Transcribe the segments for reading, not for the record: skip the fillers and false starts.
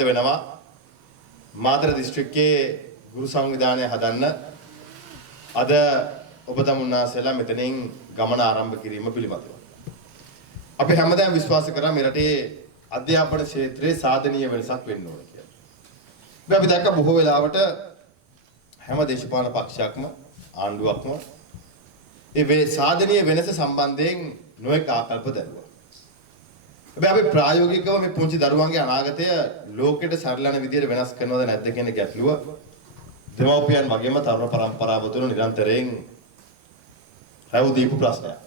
වෙනවා මාතර දිස්ත්‍රික්කයේ ගුරු සංවිධානය හදන්න අද ඔබ තමුන්නාසෙලා මෙතනින් ගමන ආරම්භ කිරීම පිළිබඳව. අපි හැමදාම විශ්වාස කරා මේ රටේ අධ්‍යාපන ක්ෂේත්‍රයේ සාධනීය වෙනසක් වෙන්න ඕන කියලා. අපි දැක්ක බොහෝ වෙලාවට හැම දේශපාලන පක්ෂයක්ම ආණ්ඩුවක්ම ඒ සාධනීය වෙනස සම්බන්ධයෙන් නොඑක ආකල්ප දරුවා. අපි ප්‍රායෝගිකව මේ පුංචි දරුවන්ගේ අනාගතය ලෝකෙට සරලන විදිහට වෙනස් කරනවද නැද්ද කියන ගැටලුව දෙමව්පියන් වගේම තරුණ පරම්පරාව තුළ නිරන්තරයෙන් රැව් දීපු ප්‍රශ්නයක්.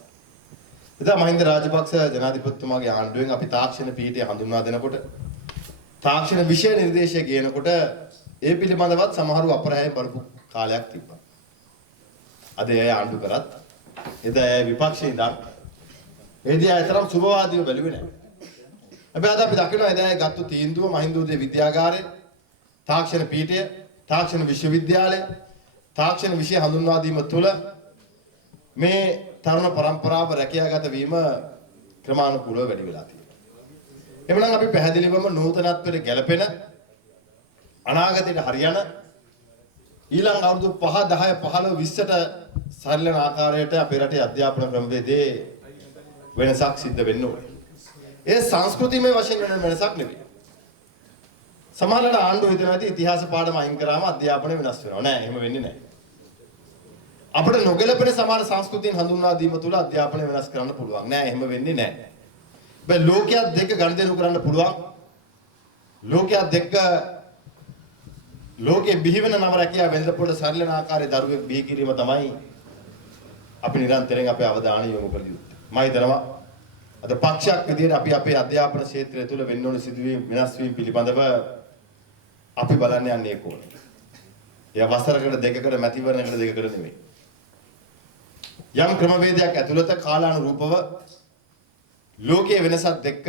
එදා මහින්ද රාජපක්ෂ ජනාධිපතිතුමාගේ ආණ්ඩුවෙන් අපි තාක්ෂණ පීඨය හඳුන්වා දෙනකොට තාක්ෂණ විෂය නිර්දේශය ගේනකොට ඒ පිළිබඳවත් සමහරව අපරායම් කරපු කාලයක් තිබ්බා. අද ඒ ආණ්ඩු කරත් එදා ඒ විපක්ෂයේ ඉඳන් එදී අයතරම් සුබවාදීව බැලුවේ නැහැ. හැබැයි අද අපි දකිනවා එදා ගත්තු තීන්දුව මහින්දෝදේ විද්‍යාගාරය, තාක්ෂණ පීඨය, තාක්ෂණ විශ්වවිද්‍යාලය, තාක්ෂණ විෂය හඳුන්වා දීම තුළ මේ තරුණ පරම්පරාව රැකියාගත වීම ක්‍රමානුකූලව වැඩි වෙලා තියෙනවා. එhmenan අපි පැහැදිලිවම නූතනත්වයට ගැලපෙන අනාගතයට හරියන ඊළඟ අවුරුදු 5 10 15 20ට සරලන ආකාරයට අපේ රටේ අධ්‍යාපන ක්‍රමවේදයේ වෙනසක් සිද්ධ වෙන්න ඕනේ. ඒ සංස්කෘතිමය වශයෙන් වෙන වෙනසක් නෙවෙයි. සමහරවිට ආණ්ඩුව හිතනවා ඉතිහාස පාඩම අයින් කරාම අධ්‍යාපනය වෙනස් වෙනවා. නෑ, එහෙම වෙන්නේ නෑ. අපිට නොගැලපෙන සමහර සංස්කෘතියන් හඳුන්වා දීම තුළ අධ්‍යාපනය වෙනස් කරන්න පුළුවන්. නෑ, එහෙම වෙන්නේ නෑ. බෑ ලෝකයක් දෙක ගනුදෙනු කරන්න පුළුවන්. ලෝකයක් දෙක ලෝකෙ බිහිවෙන නව රැකියාව වෙළඳපොළ සරලන ආකාරයේ දරුවෙක් බිහි කිරීම තමයි අපි නිරන්තරයෙන් අපේ අවධානය යොමු කළ යුත්තේ. මම හිතනවා අද පක්ෂයක් විදිහට අපි අපේ අධ්‍යාපන ක්ෂේත්‍රය තුළ වෙන්න ඕන සිදුවීම් වෙනස් වීම පිළිබඳව අපි බලන්න යන්නේ කොහොමද? ඒ වසරකට දෙකකට මැතිවරණයකට දෙකකට නෙමෙයි. යම් ක්‍රමවේදයක් ඇතුළත කාලානුරූපව ලෝකයේ වෙනසත් එක්ක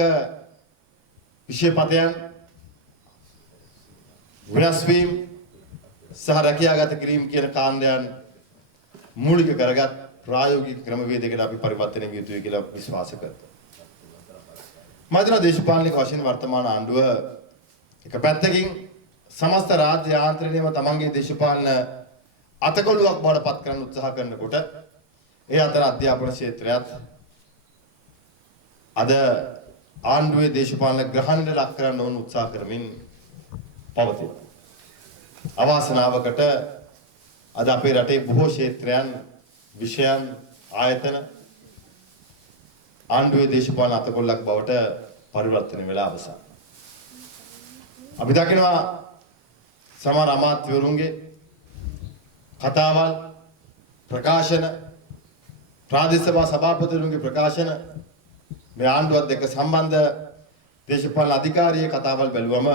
විෂයපතයන් වෙනස් වීම සහ රැකියාගත කිරීම කියන කාණ්ඩයන් මූලික කරගත් ප්‍රායෝගික ක්‍රමවේදයකට අපි පරිවර්තනය විය යුතුයි කියලා විශ්වාස කරනවා. මම හිතනවා දේශපාලනික වශයෙන් වර්තමාන ආණ්ඩුව එක පැත්තකින් සමස්ත රාජ්‍ය යාන්ත්‍රණයම තමන්ගේ දේශපාලන අතකොළුවක් බවට පත් කරන්න උත්සාහ කරනකොට ඒ අතර අධ්‍යාපන ක්ෂේත්‍රයත් අද ආණ්ඩුවේ දේශපාලන ග්‍රහණයට ලක් කරන්න ඕන උත්සාහ කරමින් පවතී. අවාසනාවකට අද අපේ රටේ බොහෝ ක්ෂේත්‍රයන් විෂයන් ආයතන ආණ්ඩුවේ දේශපාලන අතකොල්ලක් බවට පරිවර්තනය වෙලා අවසන්. අපි දකිනවා සමහර අමාත්‍යවරුන්ගේ කතාවල් ප්‍රකාශන ප්‍රාදේශ සභා සභාපතිවරුන්ගේ ප්‍රකාශන මේ ආණ්ඩුවත් එක්ක සම්බන්ධ දේශපාලන අධිකාරියේ කතාවල් බැලුවම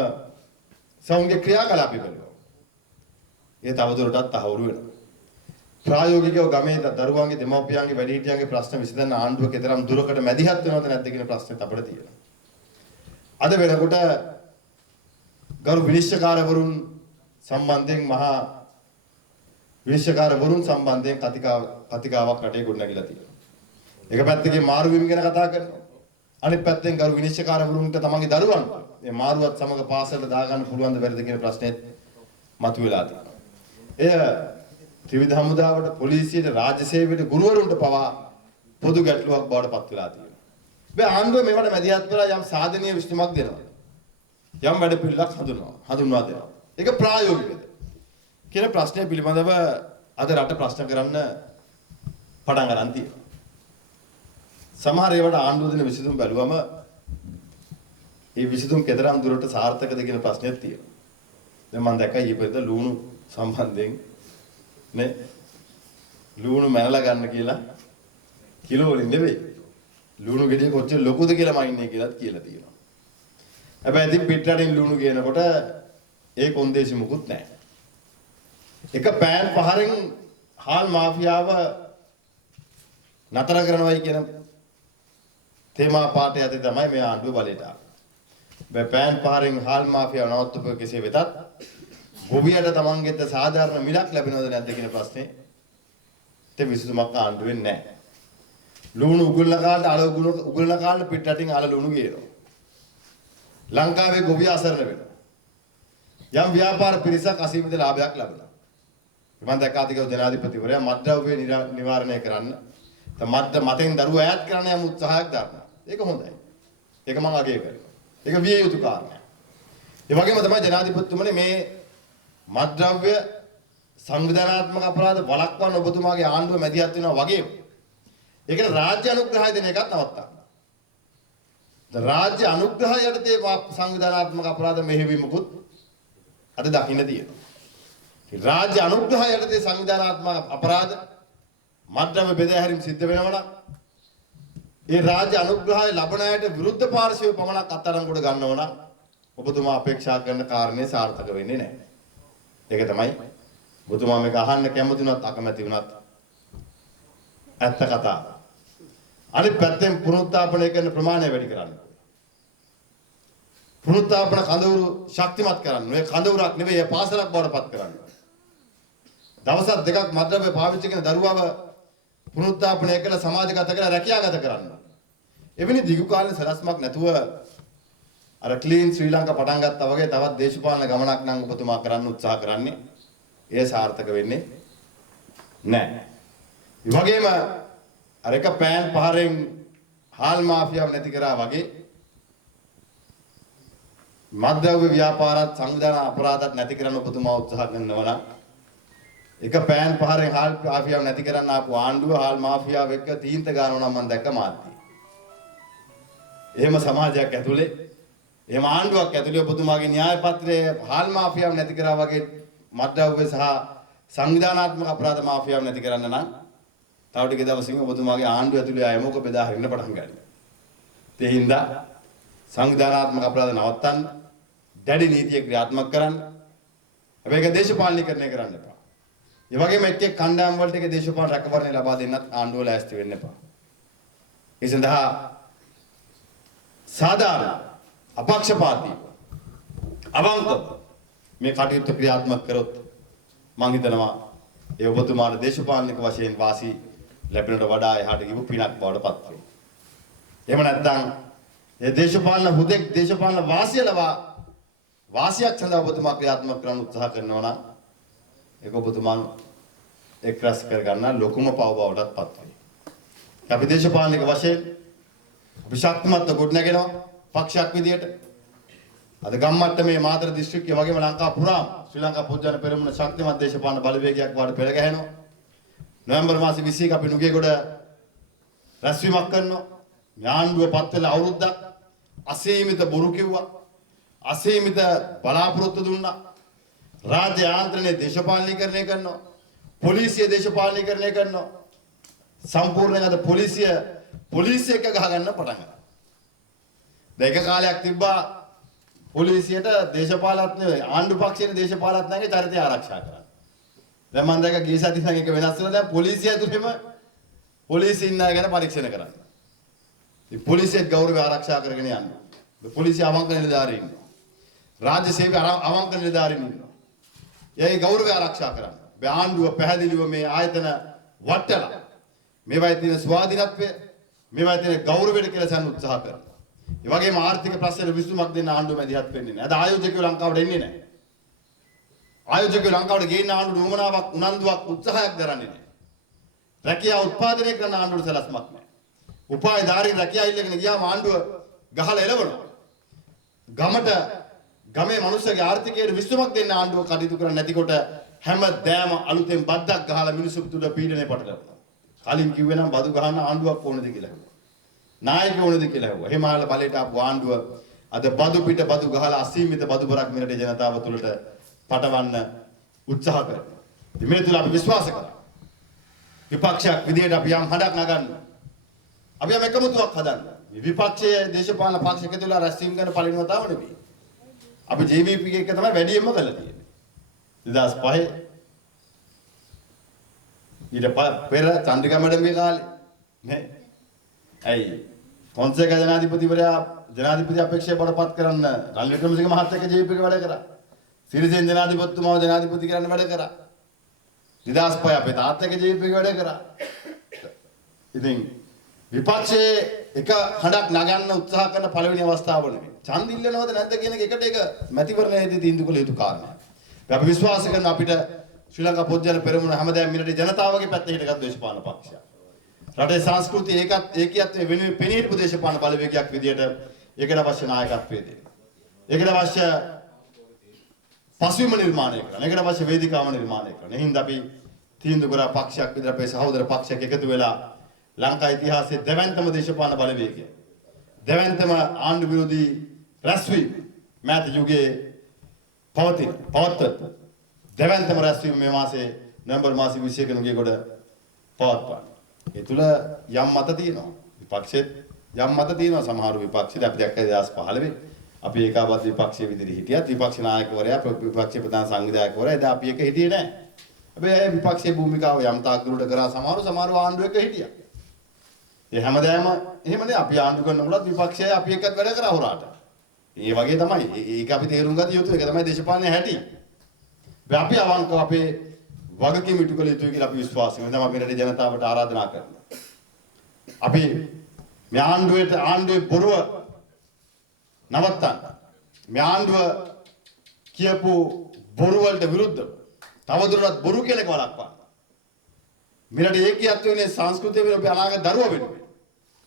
සවුන්ගේ ක්‍රියාකලාපය බැලුවා. ඒ තවදුරටත් තහවුරු වෙනවා. ප්‍රායෝගිකව ගමේ දරුවන්ගේ දෙමව්පියන්ගේ වැඩිහිටියන්ගේ ප්‍රශ්න විසඳන්න ආණ්ඩුව කතරම් දුරකට මැදිහත් වෙනවද නැද්ද කියන ප්‍රශ්නෙත් අපිට තියෙනවා. අද වෙනකොට ගරු විනිශ්චයකාරවරුන් සම්බන්ධයෙන් මහා විනිශ්චයකාරවරුන් සම්බන්ධයෙන් කතිකාවක් රටේ ගොඩනැගිලා තියෙනවා. එක පැත්තකින් මාරු වීම ගැන කතා කරනවා. අනිත් පැත්තෙන් ගරු විනිශ්චයකාරවරුන්ට තමන්ගේ දරුවන් මේ මාරුවත් සමග පාසලට දාගන්න පුළුවන් ද බැරිද කියන ප්‍රශ්නෙත් මතුවලා තියෙනවා. එය ත්‍රිවිධ හමුදාවට පොලිසියට රාජ්‍ය සේවයට ගුරුවරුන්ට පවා පොදු ගැටලුවක් බවට පත් වෙලා තියෙනවා. මේ ආණ්ඩුව මේවට මැදිහත් වෙලා යම් සාධනීය විසඳුමක් දෙනවා. යම් වැඩ පිළිලක් හඳුන්වා දෙනවා. ඒක ප්‍රායෝගිකද කියන ප්‍රශ්නය පිළිබඳව අද රට ප්‍රශ්න කරන්න පටන් ගන්න තියෙනවා. සමහර ඒවාට ආණ්ඩුව දෙන විසඳුම් බැලුවම මේ විසඳුම් කතරම් දුරට සාර්ථකද කියන ප්‍රශ්නයක් තියෙනවා. දැන් මම දැක්කා ඊපෙද ලුණු සම්බන්ධයෙන් නේ ලුණු මැනලා ගන්න කියලා කිලෝ වලින් නෙවෙයි ලුණු ගෙඩිය කොච්චර ලොකුද කියලා මම ඉන්නේ කියලාත් කියලා තියෙනවා. හැබැයි ඉතින් පිටරටින් ලුණු කියනකොට ඒ කොන්දේසි මුකුත් නැහැ. එක පෑන් පහරෙන් හාල් මාෆියාව නතර කරනවායි කියන තේමා පාඩේ යටතේ තමයි මේ ආණ්ඩුව බලයට ආවේ. මේ පෑන් පහරෙන් හාල් මාෆියාව නවත්තපු කෙසේ වෙතත් ගොවියට තමන්ගෙත් සාධාරණ මිලක් ලැබෙනවද නැද්ද කියන ප්‍රශ්නේ තේ විසඳුමක් ආණ්ඩුවෙන් නැහැ. ලුණු උගුල්න කාලේ අල උගුල්න කාලේ පිටරටින් අල ලුණු ගේනවා. ලංකාවේ ගොවිය අසරණ වෙනවා. යම් ව්‍යාපාර පිරිසක් අසීමිත ලාභයක් ලබනවා. මම දැක්කාතික ජනාධිපතිවරයා මත්ද්‍රව්‍ය නිවාරණය කරන්න මතෙන් දරුවෝ ඈත් කරන්න යම් උත්සාහයක් දරනවා. ඒක හොඳයි. ඒක මම අගය කරනවා. ඒක විය යුතු කාරණයක්. ඒ වගේම තමයි ජනාධිපතිතුමනි මේ මත්ද්‍රව්‍ය සංවිධානාත්මක අපරාධ වළක්වන්න ඔබතුමාගේ ආණ්ඩුව මැදිහත් වෙනවා වගේම ඒකට රාජ්‍ය අනුග්‍රහය දෙන එකත් නවත්තන්න. රාජ්‍ය අනුග්‍රහය යටතේ සංවිධානාත්මක අපරාධ මෙහෙයවීමකුත් අද දකින්න තියෙනවා. රාජ්‍ය අනුග්‍රහය යටතේ සංවිධානාත්මක අපරාධ මත්ද්‍රව්‍ය බෙදාහැරීම් සිද්ධ වෙනවා නම් ඒ රාජ්‍ය අනුග්‍රහය ලබන අයට විරුද්ධ පාර්ශවය පමණක් අත්අඩංගුවට ගන්නවා නම් ඔබතුමා අපේක්ෂා කරන කාරණේ සාර්ථක වෙන්නේ නැහැ. ඒක තමයි ඔබතුමා මේක අහන්න කැමති වුණත් අකමැති වුණත් ඇත්ත කතාව. අනිත් පැත්තෙන් පුනරුත්ථාපනය කරන ප්‍රමාණය වැඩි කරන්න. පුනරුත්ථාපන කඳවුරු ශක්තිමත් කරන්න. මේ කඳවුරක් නෙවෙයි ඒ පාසලක් බවට පත් කරන්න. දවස් දෙකක් මත්ද්‍රව්‍ය පාවිච්චි කරන දරුවව පුනරුත්ථාපනය කළ සමාජගත කරලා රැකියාගත කරන්න. එවැනි දිගු කාලීන සලස්මක් නැතුව අර ක්ලීන් ශ්‍රී ලංකා පටන් ගත්තා වගේ තවත් දේශපාලන ගමනක් නම් ඔබතුමා කරන්න උත්සාහ කරන්නේ ඒ සාර්ථක වෙන්නේ නැහැ. ඒ වගේම අර එක පෑන් පහරෙන් හාල් මාෆියාව නැති කරා වගේ මත්ද්‍රව්‍ය ව්‍යාපාරات සංවිධාන අපරාධات නැති කරන්න ඔබතුමා උත්සාහ කරනවා නම් එක පෑන් පහරෙන් හාල් මාෆියාව නැති කරන්න ආපු ආණ්ඩුව හාල් මාෆියාව එක්ක තීන්ත ගන්නවා නම් මම දැක්ක මාධ්‍යය. එහෙම සමාජයක් ඇතුලේ එහෙම ආණ්ඩුවක් ඇතුලේ ඔබතුමාගේ න්‍යාය පත්‍රයේ හාල් මාෆියාව නැති කරා වගේ මත්ද්‍රව්‍ය සහ සංවිධානාත්මක අපරාධ මාෆියාව නැති කරන්න නම් තව ටික දවසකින් ඔබතුමාගේ ආණ්ඩුව ඇතුලේ ආයෙ මොක බෙදා හරින්න පටන් ගන්නවා. ඒ හින්දා සංවිධානාත්මක අපරාධ නවත්තන්න දැඩි නීතිය ක්‍රියාත්මක කරන්න. හැබැයි ඒක දේශපාලනීකරණය කරන්න එපා. ඒ වගේම එක් කණ්ඩායම් වලට ඒක දේශපාලන රැකවරණය ලබා දෙන්නත් ආණ්ඩුව ලෑස්ති වෙන්න එපා. ඒ සඳහා සාධාරණ අපක්ෂපාතී අවංක මේ කටයුතු ක්‍රියාත්මක කරොත් මම හිතනවා ඒ ඔබතුමාට දේශපාලනික වශයෙන් වාසි ලැබෙනට වඩා එහාට ගිහුව පිනක් බවට පත් වෙනවා. එහෙම නැත්නම් ඒ දේශපාලන හුදෙක් දේශපාලන වාසිය ලබා වාසියක් සඳහා ඔබතුමා ක්‍රියාත්මක කරන්න උත්සාහ කරනවා නම් ඒක ඔබතුමා එක් රැස් කර ගන්න ලොකුම පව බවටත් පත් වෙනවා. අපි දේශපාලනික වශයෙන් අපි ශක්තිමත් ගොඩනගෙනවා පක්ෂයක් විදියට. අද ගම්මට්ටමේ මාතර දිස්ත්‍රික්කයේ වගේම ලංකා පුරාම ශ්‍රී ලංකා පොදුජන පෙරමුණ ශක්තිමත් දේශපාලන බලවේගයක් වාට පෙළ ගැහෙනවා. නොවැම්බර් මාසේ 21 අපි නුගේගොඩ රැස්වීමක් කරනවා. ඥාණ්ඩුව පත් වෙලා අවුරුද්දක් අසීමිත බොරු කිව්වා. අසීමිත බලාපොරොත්තු දුන්නා. රාජ්‍ය යාන්ත්‍රණය දේශපාලනීකරණය කරනවා. පොලිසිය දේශපාලනීකරණය කරනවා. සම්පූර්ණයෙන් අද පොලිසිය එක ගහ ගන්න පටන් ගත්තා. දෙක කාලයක් තිබ්බා පොලිසියට දේශපාලනඥ ආණ්ඩු පක්ෂයේ දේශපාලනඥයන්ගේ චරිතය ආරක්ෂා කරන්න. දැන් මම දැක්ක ගිය සතියේ එක වෙනස් වෙලා දැන් පොලිසිය ඇතුළේම පොලිසිය ඉන්න අය ගැන පරීක්ෂණ කරන්න. ඉතින් පොලිසියේ ගෞරවය ආරක්ෂා කරගෙන යන්න. පොලිසිය අවංක නිලධාරීන් ඉන්නවා. රාජ්‍ය සේවය අවංක නිලධාරීන් ඉන්නවා. ඒ ගෞරවය ආරක්ෂා කරන්න. මේ ආණ්ඩුව පැහැදිලිව මේ ආයතන වටලා මේවයි තියෙන ස්වාධීනත්වය මේවයි තියෙන ගෞරවයට කියලා සම්පූර්ණ උත්සාහ කරනවා. ඒ වගේම ආර්ථික ප්‍රශ්න විසඳුමක් දෙන්න ආණ්ඩුව මැදිහත් වෙන්නේ නැහැ. අද ආයෝජකයෝ ලංකාවට එන්නේ නැහැ. ආයෝජකයෝ ලංකාවට ගේන්න ආණ්ඩුව උවමනාවක් උනන්දුවක් උත්සාහයක් දරන්නේ නැහැ. රැකියාව උත්පාදනය කරන ආණ්ඩුවට සලස්මක් නැහැ. උපායධාරීන් රැකියාව ඉල්ලගෙන ගියාම ආණ්ඩුව ගහලා එළවනවා. ගමේ මිනිස්සුගේ ආර්ථිකයට විසඳුමක් දෙන්න ආණ්ඩුව කටයුතු කරන්නේ නැතිකොට හැමදෑම අලුතෙන් බද්දක් ගහලා මිනිස්සු තුඩ පීඩනය පටලවනවා. කලින් කිව්වේ නම් බදු ගහන්න ආණ්ඩුවක් ඕනද කියලා හෙව්වා. නායක ඕනද කියලා හෙව්වා. එහෙම ආල බලයට ආපු ආණ්ඩුව අද බදු පිට බදු ගහලා අසීමිත බදු බරක් මෙරටේ ජනතාව තුළට පටවන්න උත්සාහ කරනවා. මේ තුල අපි විශ්වාස කරනවා. විපක්ෂයක් විදියට අපි යම් හඬක් නගන්න. අපි යම් එකමුතුවක් හදන්න. මේ විපක්ෂයේ දේශපාලන පක්ෂ එකතු වෙලා රැස්වීම කරන පළවෙනි වතාව නෙවෙයි. අපි JVP එක තමයි වැඩියෙන්ම කරලා තියෙන්නේ. 2005 ඊට පෙර චන්ද්‍රිකා මැඩම්ගේ කාලේ නේ. ඇයි ෆොන්සේකා ජනාධිපති අපේක්ෂා බඩපත් කරන්න රනිල් වික්‍රමසිංහ මහත්තයා එක JVP එක වැඩ කරා. සිරිසේන ජනාධිපතිතුමාව ජනාධිපති කරන්න වැඩ කරා. 2005 අපේ තාත්තගේ JVP එක වැඩ කරා. ඉතින් විපක්ෂයේ එක හඬක් නගන්න උත්සාහ කරන පළවෙනි අවස්ථාව නෙමෙයි. ඡන්ද ඉල්ලනවද නැද්ද කියන එක එකට එක මැතිවරණයේදී තීන්දුව කළ යුතු කාරණයක්. අපි විශ්වාස කරන අපිට ශ්‍රී ලංකා පොත්ජන පෙරමුණ හැමදාම මිනිරේ ජනතාවගේ පැත්තේ හිටගත් දේශපාලන පක්ෂයක්. රටේ සංස්කෘතිය ඒකීයත්වයේ වෙනුවෙන් පෙනී හිටපු දේශපාලන බලවේගයක් විදියට ඒකට අවශ්‍ය නායකත්වය දෙන්න. ඒකට අවශ්‍ය පසුබිම නිර්මාණය කරන්න. ඒකට අවශ්‍ය වේදිකාව නිර්මාණය කරන්න. එහෙනම් අපි තීන්දුව කරා පක්ෂයක් විතර අපේ සහෝදර පක්ෂයක් එකතු වෙලා ලංකා ඉතිහාසයේ දෙවැන්තම දේශපාලන බලවේගය. දෙවැන්තම ආණ්ඩු විරෝධී රැස්වීම මෑත යුගයේ පවත්වන දෙවැන්තම රැස්වීම මේ මාසේ නොවැම්බර් මාසේ 21 නුගේ කොට පවත්වන. ඒ තුල යම් මත තියෙනවා. විපක්ෂෙත් යම් මත තියෙනවා. සමහර විපක්ෂෙත් අපි දැක්කේ 2015 අපි ඒකාබද්ධ විපක්ෂයේ විදිහට හිටියත් විපක්ෂ නායකවරයා විපක්ෂ ප්‍රධාන සංවිධායකවරයා එදා අපි එක හිටියේ නැහැ. හැබැයි විපක්ෂයේ භූමිකාව යම් තාක් දුරට කරා සමහර ආණ්ඩුවක හිටියා. ඒ හැමදාම එහෙමනේ අපි ආණ්ඩු කරනකොටත් විපක්ෂය අපි එක්කත් වැඩ කරා හොරාට. ඒ වගේ තමයි. ඒක අපි තේරුම් ගත යුතු. ඒක තමයි දේශපාලනයේ හැටි. අපි අවංකව අපේ වගකීම් ඉටු කළ යුතුයි කියලා අපි විශ්වාස කරනවා. අපි රටේ ජනතාවට ආරාධනා කරනවා. අපි මේ ආණ්ඩුවේ බොරුව නවත්තන්න. මේ ආණ්ඩුව කියපු බොරු වලට විරුද්ධව තවදුරටත් බොරු කියන එක වළක්වන්න. මේ රටේ ඒකීයත්වය වෙන්නේ සංස්කෘතිය වෙන අපේ අනාගත දරුවෝ වෙනුවෙන්.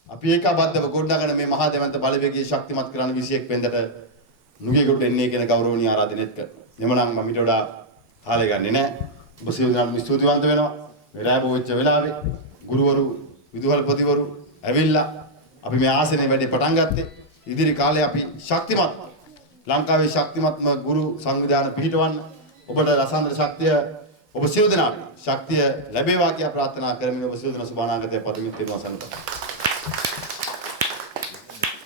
අපි ඒකාබද්ධව ගොඩනගන මේ මහා දෙවන්ත බලවේගය ශක්තිමත් කරන්න 21 වෙනිදාට නුගේගොඩ එන්නේ කියන ගෞරවනීය ආරාධනෙත් කරනවා. එමනම් මම ඊට වඩා කාලය ගන්නෙ නැහැ. ඔබ සියලු දෙනාට ස්තුතිවන්ත වෙනවා. වෙලාව වෙච්ච වෙලාවේ ගුරුවරු විදුහල්පතිවරු ඇවිල්ලා අපි මේ ආසනයේ වැඩේ පටන් ගත්තේ. ඉදිරි කාලේ අපි ශක්තිමත් ලංකාවේ ශක්තිමත්ම ගුරු සංවිධාන පිහිටවන්න ඔබට රසායන ශක්තිය ඔබ සියලු දෙනාට ශක්තිය ලැබේවා කියලා ප්‍රාර්ථනා කරමින් ඔබ සියලු දෙනා සුබ අනාගතයක් පතමින් තිරුවන් සරණයි.